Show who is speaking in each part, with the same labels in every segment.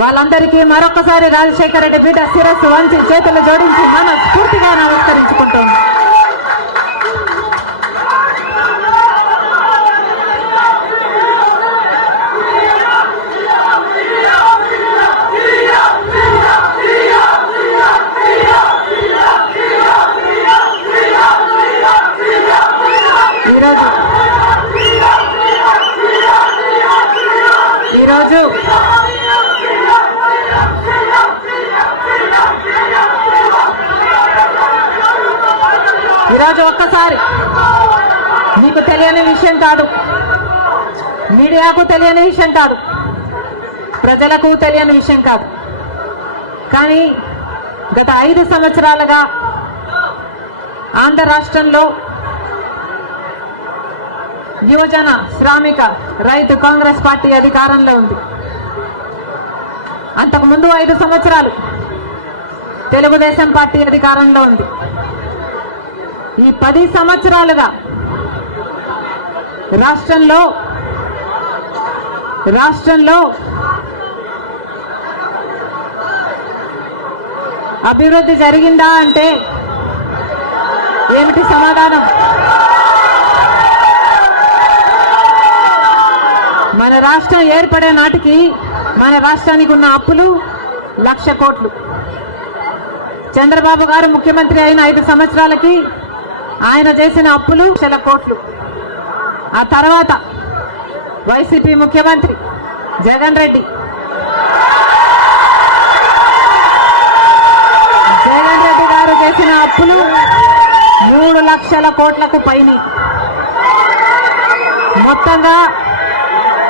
Speaker 1: వాళ్ళందరికీ మరొకసారి రాజశేఖర రెడ్డి బిడ్డ శిరస్సు వంచి చేతులు జోడించి మన స్ఫూర్తిగా నమస్కరించుకుంటోంది. ఈరోజు ఈరోజు ఈరోజు ఒక్కసారి. మీకు తెలియని విషయం కాదు. మీడియాకు తెలియని విషయం కాదు. ప్రజలకు తెలియని విషయం కాదు. కానీ గత ఐదు సంవత్సరాలుగా ఆంధ్ర రాష్ట్రంలో యువజన శ్రామిక రైతు కాంగ్రెస్ పార్టీ అధికారంలో ఉంది. అంతకు ముందు ఐదు సంవత్సరాలు తెలుగుదేశం పార్టీ అధికారంలో ఉంది. ఈ పది సంవత్సరాలుగా రాష్ట్రంలో రాష్ట్రంలో అభివృద్ధి జరిగిందా అంటే ఏమిటి సమాధానం? మన రాష్ట్రం ఏర్పడే నాటికి మన రాష్ట్రానికి ఉన్న అప్పులు లక్ష కోట్లు. చంద్రబాబు గారు ముఖ్యమంత్రి అయిన ఐదు సంవత్సరాలకి ఆయన చేసిన అప్పులు లక్షల కోట్లు. ఆ తర్వాత వైసీపీ ముఖ్యమంత్రి జగన్ రెడ్డి. జగన్ రెడ్డి గారు చేసిన అప్పులు మూడు లక్షల కోట్లకు పైన. మొత్తంగా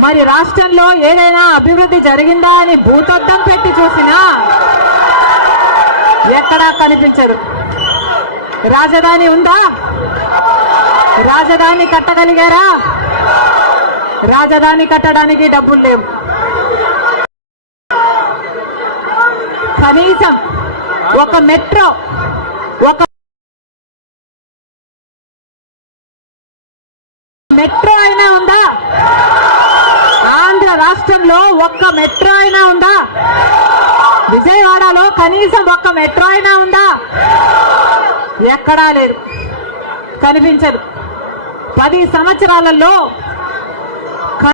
Speaker 1: మరి రాష్ట్రంలో ఏదైనా అభివృద్ధి జరిగిందా అని భూతద్దం పెట్టి చూసినా ఎక్కడా కనిపించరు రాజధాని ఉందా? రాజధాని కట్టగలిగారా? రాజధాని కట్టడానికి డబ్బులు లేవు. కనీసం ఒక మెట్రో ఒక మెట్రో అయినా ఉందా? రాష్ట్రంలో ఒక్క మెట్రో అయినా ఉందా? విజయవాడలో కనీసం ఒక్క మెట్రో అయినా ఉందా? ఎక్కడా లేదు. కనిపించదు. పది సంవత్సరాలలో